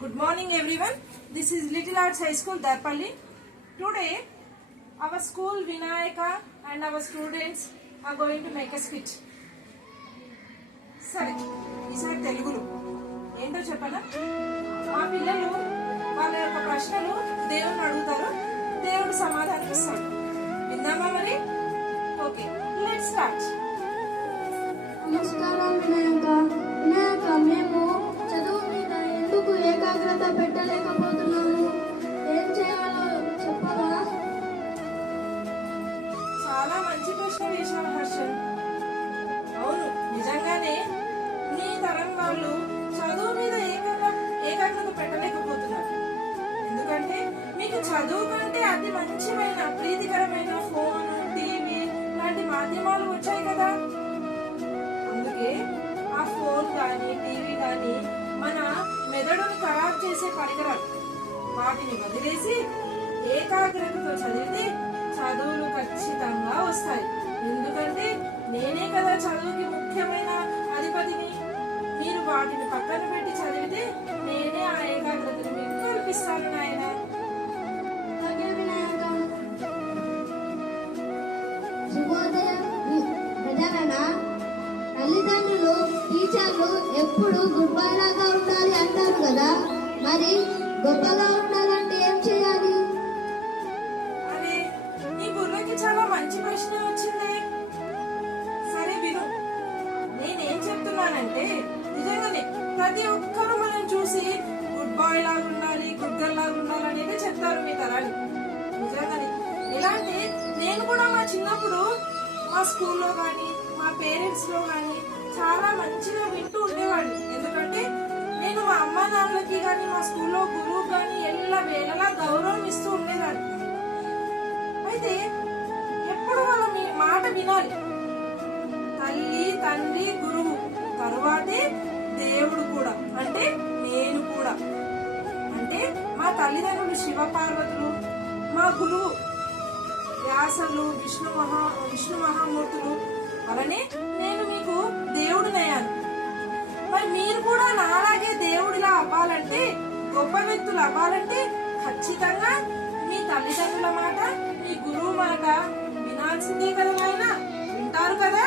Good morning everyone. This is Little Arts High School, Darpalli. Today our school Vinayaka and our students are going to make a skit. సరే ఈసారి తెలుగులో ఏంటో చెప్పనా? మా పిల్లలు వాళ్ళ యొక్క ప్రశ్నలు దేవుని అడుగుతారు, దేవుడు సమాధానం ఇస్తాడు. విందామా మరి? Okay, let's start. నమస్కారం వినాయక. వినాయక, మేము చదువు మీద ఎందుకు ఏకాగ్రత పెట్టలేకపోతున్నాము? ఏం చేయాలో చెప్పవా? చాలా మంచి ప్రశ్న వేశావు హర్షన్. అవును, నిజంగానే మీ తరం వాళ్ళు చదువు మీద ఏకాగ్రత పెట్టలేకపోతున్నారు. ఎందుకంటే మీకు చదువు కంటే అతి మంచిమైన ప్రీతికరమైన ఫోన్, టీవీ లాంటి మాధ్యమాలు వచ్చాయి కదా. అందుకే ఆ ఫోన్ కానీ టీవీ కానీ మన మెదడుని ఖరాబ్ చేసే పరికరాలు. వాటిని వదిలేసి ఏకాగ్రతతో చదివితే చదువులు ఖచ్చితంగా వస్తాయి. ఎందుకంటే నేనే కదా చదువుకి ముఖ్యమైన అధిపతిని. మీరు వాటిని పక్కన పెట్టి చదివితే నేనే ఆ ఏకాగ్రతను మీకు కల్పిస్తాను నాయన. శుభోదయం ప్రజలనా. తల్లిదండ్రులు, టీచర్లు ఎప్పుడు గుడ్ బై లాగా ఉండాలి అంటారు కదా. మరి గొప్పగా ఉండాలంటే ఏం చేయాలి? అరే, నీ బుర్రకి చాలా మంచి ప్రశ్న వచ్చింది. సరే విను, నేనేం చెప్తున్నానంటే నిజంగానే ప్రతి ఒక్కరూ మనం చూసి గుడ్ బాయ్ లాగా ఉండాలి, గుడ్ గర్ల్ లాగా ఉండాలి అనేది చెప్తారు మీ తరానికి. నిజంగానే ఇలాంటి నేను కూడా మా చిన్నప్పుడు మా స్కూల్లో కానీ మా పేరెంట్స్ లో కానీ చాలా మంచిగా వింటూ ఉండేవాడిని. ఎందుకంటే నేను మా అమ్మ నాన్నలకి కానీ మా స్కూల్లో గురువు కానీ వేళలా గౌరవం ఇస్తూ ఉండేదాన్ని. అయితే ఎప్పుడు వాళ్ళ మాట వినాలి. తల్లి, తండ్రి, గురువు తరువాతే దేవుడు కూడా, అంటే నేను కూడా. అంటే మా తల్లిదండ్రులు శివ పార్వతులు, మా గురువు వ్యాసులు, విష్ణు మహామూర్తులు. అలానే నేను మీకు దేవుడినయ్యాను. మరి మీరు కూడా నాలాగే దేవుడిలా అవ్వాలంటే, గొప్ప వ్యక్తులు అవ్వాలంటే ఖచ్చితంగా మీ తల్లిదండ్రుల మాట, మీ గురువు మాట వినాల్సిందే కదా నాయన. వింటారు కదా?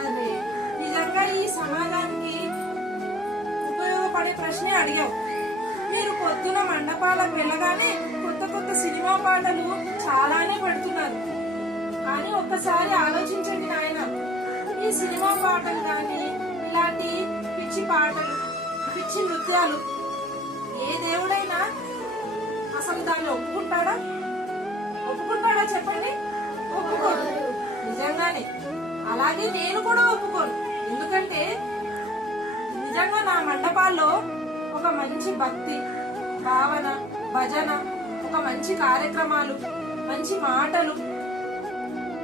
అరే, నిజంగా ఈ సమాజానికి ఉపయోగపడే ప్రశ్నే అడిగావు. మీరు పొద్దున మండపాలకు వెళ్ళగానే కొత్త సినిమా పాటలు చాలానే పెడుతున్నారు. కానీ ఒక్కసారి ఆలోచించండి నాయన, ఈ సినిమా పాటలు కానీ ఇలాంటి పిచ్చి పాటలు, పిచ్చి నృత్యాలు ఏ దేవుడైనా అసలు దాన్ని ఒప్పుకుంటాడా చెప్పండి? ఒప్పుకోడు. నిజంగానే అలాగే నేను కూడా ఒప్పుకోను. ఎందుకంటే నిజంగా నా మండపాల్లో ఒక మంచి భక్తి భావన, భజన, ఒక మంచి కార్యక్రమాలు, మంచి మాటలు,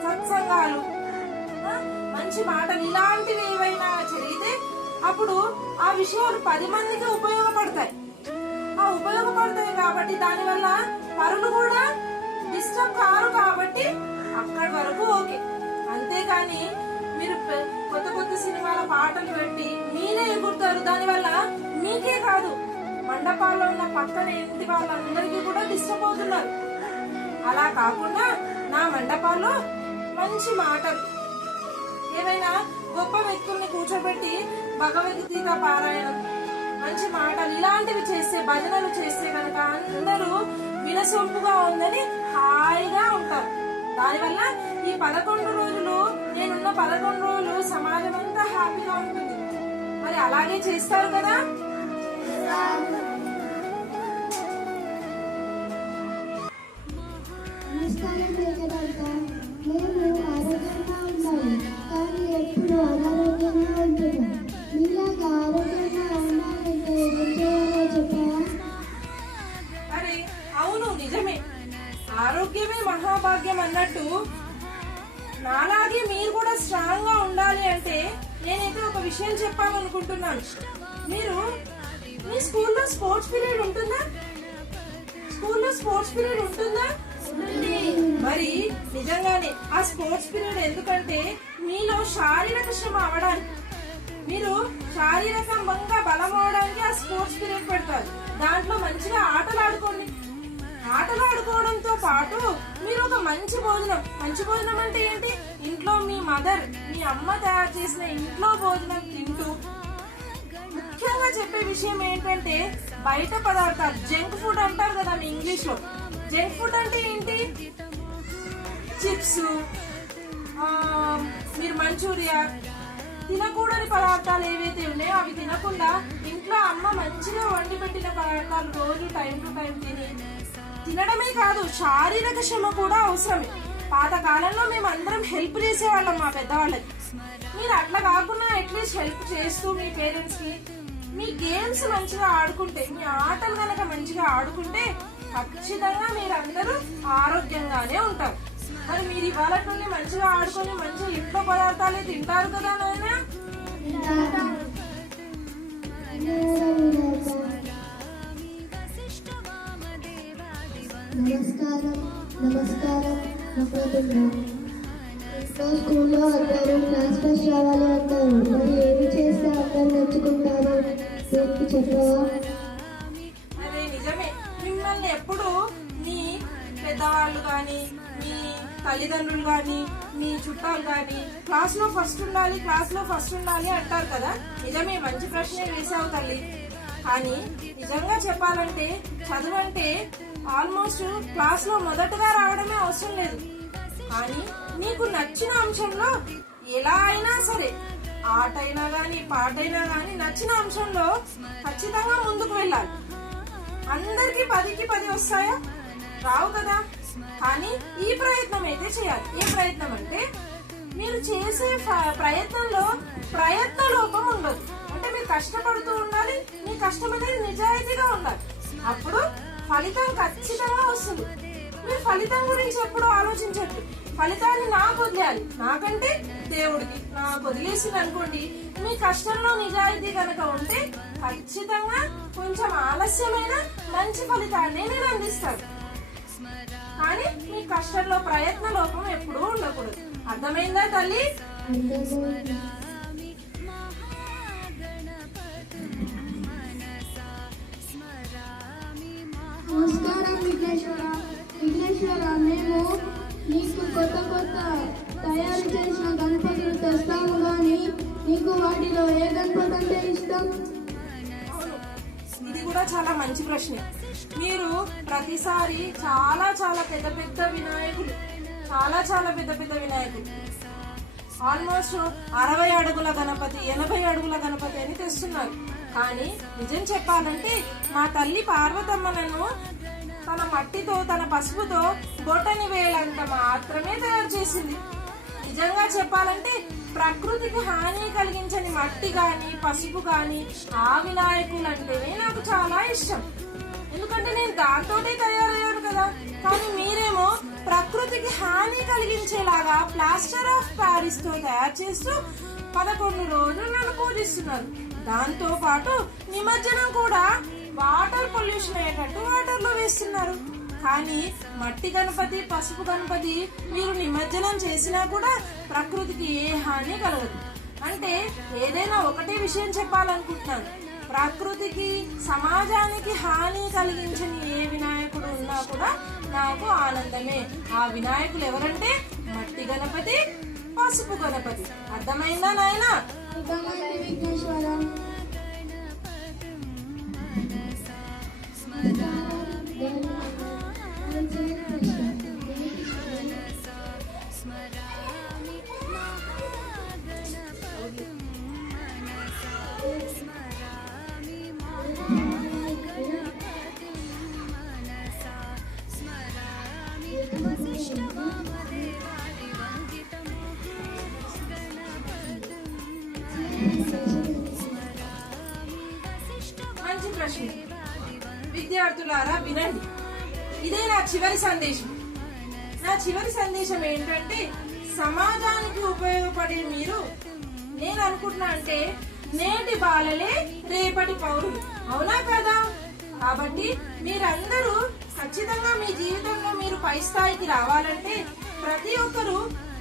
సత్సంగాలు, మంచి మాటలు ఇలాంటివి ఏవైనా జరిగితే అప్పుడు ఆ విషయాలు 10 మందికి ఉపయోగపడతాయి. కాబట్టి దానివల్ల పరులు కూడా డిస్టర్బ్ కారు. కాబట్టి అక్కడి వరకు ఓకే. అంతేకాని మీరు కొత్త సినిమాల పాటలు పెట్టి మీరే ఎగురుతారు. దానివల్ల మీకే కాదు, మండపాల్లో ఉన్న పక్కన ఇంటి వాళ్ళందరికీ కూడా డిస్టర్బ్ అవుతున్నారు. అలా కాకుండా నా మండపాల్లో మంచి మాటలు, ఏవైనా గొప్ప వ్యక్తుల్ని కూర్చోబెట్టి భగవద్గీత పారాయణం, మంచి మాటలు ఇలాంటివి చేస్తే, భజనలు చేస్తే కనుక అందరూ వినసొంపుగా ఉందని హాయిగా ఉంటారు. దానివల్ల ఈ 11 రోజులు, నేనున్న 11 రోజులు సమాజం అంతా హ్యాపీగా ఉంటుంది. మరి అలాగే చేస్తారు కదా? నమస్కారం వేదవత. మేము ఆరోగ్యంగా ఉండాలి, కానీ ఎప్పుడు అనారోగ్యంగా ఉంటున్నాం. మీలాగా ఆరోగ్యంగా ఉండాలంటే ఏం చేయాలో చెప్పావా? అరే అవును, నిజమే. ఆరోగ్యమే మహాభాగ్యం అన్నట్టు నాలాగే మీరు కూడా స్ట్రాంగ్ గా ఉండాలి అంటే నేనైతే ఒక విషయం చెప్పాలనుకుంటున్నాను. మీరు మీ స్కూల్లో స్పోర్ట్స్ పీరియడ్ ఉంటుందా? స్కూల్లో స్పోర్ట్స్ పీరియడ్ ఉంటుందా? మరి నిజంగానే ఆ స్పోర్ట్స్ పీరియడ్ ఎందుకంటే మీలో శారీరక శ్రమ అవడానికి, మీరు శారీరకంగా బలం అవడానికి ఆ స్పోర్ట్స్ పీరియడ్ పెడతారు. దాంట్లో మంచిగా ఆటలు ఆడుకోండి. ఆటలు ఆడుకోవడంతో పాటు మీరు ఒక మంచి భోజనం అంటే ఏంటి? ఇంట్లో మీ మదర్, మీ అమ్మ తయారు చేసిన ఇంట్లో భోజనం తింటూ, ముఖ్యంగా చెప్పే విషయం ఏంటంటే బయట పదార్థాలు, జంక్ ఫుడ్ అంటారు కదా మీ ఇంగ్లీష్ లో. జంక్ ఫుడ్ అంటే ఏంటి? చిప్స్, మీరు మంచూరియా, తినకూడని పదార్థాలు ఏవైతే ఉన్నాయో అవి తినకుండా ఇంట్లో అమ్మ మంచిగా వండి పెట్టిన పదార్థాలు రోజు టైం టు టైం తినడమే కాదు, శారీరక శ్రమ కూడా అవసరమే. పాతకాలంలో మేము అందరం హెల్ప్ చేసేవాళ్ళం మా పెద్దవాళ్ళకి. మీరు అట్లా కాకుండా అట్లీస్ట్ హెల్ప్ చేస్తూ మీ పేరెంట్స్ కి, మీ గేమ్స్ మంచిగా ఆడుకుంటే, మీ ఆటలు కనుక మంచిగా ఆడుకుంటే ఖచ్చితంగా మీరందరూ ఆరోగ్యంగానే ఉంటారు. మరి మీరు ఇవాళ నుండి మంచిగా ఆడుకొని మంచిగా ఇంట్లో పదార్థాలే తింటారు కదా నాయనా? నమస్కారం స్కూల్లో అందరూ క్లాస్ ఫస్ట్ రావాలి అంటారు. మరి ఏమి చేస్తే అందరూ నేర్చుకుంటారు? చెప్పవా? అదే నిజమే. మిమ్మల్ని ఎప్పుడు మీ పెద్దవాళ్ళు కానీ, మీ తల్లిదండ్రులు కానీ, మీ చుట్టాలు కానీ క్లాస్ లో ఫస్ట్ ఉండాలి అంటారు కదా. నిజమే, మంచి ప్రశ్నే వేసావు తల్లి. కానీ నిజంగా చెప్పాలంటే చదువు అంటే ఆల్మోస్ట్ క్లాస్ లో మొదటగా రావడమే అవసరం లేదు. కానీ మీకు నచ్చిన అంశంలో ఎలా అయినా సరే, ఆటైనా గాని పాటైనా గాని నచ్చిన అంశంలో ఖచ్చితంగా ముందుకు వెళ్ళాలి. అందరికి 10కి 10 వస్తాయా? రావు కదా. కానీ ఈ ప్రయత్నం అయితే చేయాలి. ఏ ప్రయత్నం అంటే మీరు చేసే ప్రయత్నంలో ప్రయత్న లోపం ఉండదు. అంటే మీరు కష్టపడుతూ ఉండాలి, మీ కష్టం అనేది నిజాయితీగా ఉండాలి. అప్పుడు ఫలితం ఖచ్చితంగా వస్తుంది. మీరు ఫలితం గురించి ఎప్పుడు ఆలోచించద్దు. ఫలితాన్ని నాకు వదిలేయాలి, నాకంటే దేవుడికి నాకు వదిలేసింది అనుకోండి. మీ కష్టంలో నిజాయితీ కనుక ఉంటే ఖచ్చితంగా కొంచెం ఆలస్యమైన మంచి ఫలితాన్ని నేను అందిస్తాను. కానీ మీ కష్టంలో ప్రయత్న లోపం ఎప్పుడూ ఉండకూడదు. అర్థమైందా తల్లి? నమస్కారం విఘ్నేశ్వర, మేము నీకు కొత్త తయారు చేసిన గణపతులు తెస్తాము, కానీ నీకు వాటిలో ఏ గణపతి అంటే ఇష్టం? ఇది కూడా చాలా మంచి ప్రశ్న. మీరు ప్రతిసారి చాలా పెద్ద వినాయకులు, చాలా పెద్ద వినాయకులు, ఆల్మోస్ట్ 60 అడుగుల గణపతి, 80 అడుగుల గణపతి అని తెస్తున్నారు. కానీ నిజం చెప్పాలంటే మా తల్లి పార్వతమ్మలను తన మట్టితో, తన పసుపుతో బొటని వేలంట మాత్రమే తయారు చేసింది. నిజంగా చెప్పాలంటే ప్రకృతికి హాని కలిగించని మట్టి గాని, పసుపు గాని ఆ వినాయకులు అంటేనే నాకు చాలా ఇష్టం. ఎందుకంటే నేను దాంతోనే తయారయ్యాను కదా. కానీ మీరేమో ప్రకృతికి హాని కలిగించేలాగా ప్లాస్టర్ ఆఫ్ ప్యారిస్ తో తయారు చేస్తూ 11 రోజులు నన్ను పూజిస్తున్నారు. దాంతో పాటు నిమజ్జనం కూడా వాటర్ పొల్యూషన్ అయ్యేటట్టు వాటర్ లో వేస్తున్నారు. కానీ మట్టి గణపతి, పసుపు గణపతి మీరు నిమజ్జనం చేసినా కూడా ప్రకృతికి ఏ హాని కలగదు. అంటే ఏదైనా ఒకటే విషయం చెప్పాలనుకుంటున్నాను, ప్రకృతికి, సమాజానికి హాని కలిగించని ఏ వినాయకుడు ఉన్నా కూడా నాకు ఆనందమే. ఆ వినాయకులు ఎవరంటే మట్టి గణపతి, పసుపు గణపతి. అర్థమైందా నాయనా? మంచి ప్రశ్న. విద్యార్థులారా వినండి, ఇదే నా చివరి సందేశం. నా చివరి సందేశం ఏంటంటే సమాజానికి ఉపయోగపడే మీరు, నేను అనుకుంటున్నా అంటే నేటి బాలలే రేపటి పౌరులు. అవునా కదా? కాబట్టి మీరందరూ ఖచ్చితంగా మీ జీవితంలో మీరు పై స్థాయికి రావాలంటే ప్రతి ఒక్కరూ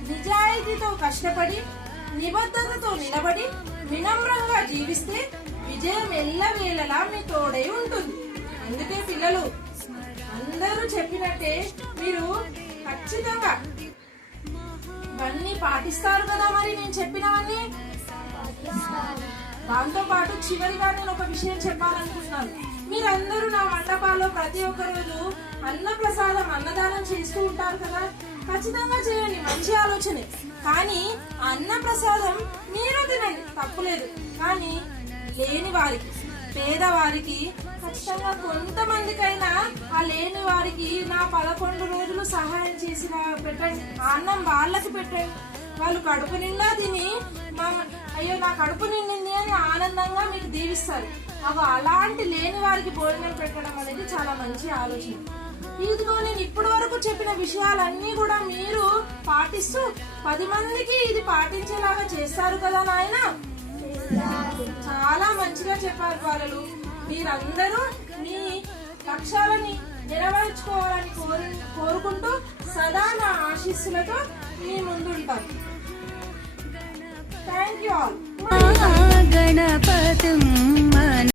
నిజాయితీతో కష్టపడి నిబద్ధతతో నిలబడి వినమ్రంగా జీవిస్తే విజయం ఎల్లవేళలా మీ తోడై ఉంటుంది. అందుకే పిల్లలు అందరూ చెప్పినట్టే మీరు ఖచ్చితంగా ఇవన్నీ పాటిస్తారు కదా. మరి నేను చెప్పినవన్నీ దాంతో పాటు చివరిగా నేను ఒక విషయం చెప్పాలనుకుంటున్నాను. మీరందరూ నా మండపాల్లో ప్రతి ఒక్క రోజు అన్నప్రసాదం అన్నదానం చేస్తూ ఉంటారు కదా. ఖచ్చితంగా చేయండి, మంచి ఆలోచనే. కానీ ఆ అన్నప్రసాదం మీరు తినండి, తప్పులేదు. కానీ లేని వారికి, పేదవారికి ఖచ్చితంగా కొంతమందికైనా ఆ లేని వారికి నా 11 రోజులు సహాయం చేసి పెట్టండి. ఆ అన్నం వాళ్ళకి పెట్టండి. వాళ్ళు కడుపు నిండా తిని అయ్యో నా కడుపు నిండింది అని ఆనందంగా మీకు దీవిస్తారు. అలాంటి లేని వారికి భోజనం పెట్టడం అనేది చాలా మంచి ఆలోచన. ఇదిగో నేను ఇప్పటి వరకు చెప్పిన విషయాలన్నీ కూడా మీరు పాటిస్తూ 10 మందికి ఇది పాటించేలాగా చేస్తారు కదా నాయన. చాలా మంచిగా చెప్పారు బాలలు. మీరందరూ మీ లక్ష్యాలని నెరవేర్చుకోవాలని కోరుకుంటూ సదా నా ఆశీస్సులతో మీ ముందుంటారు. Thank you all.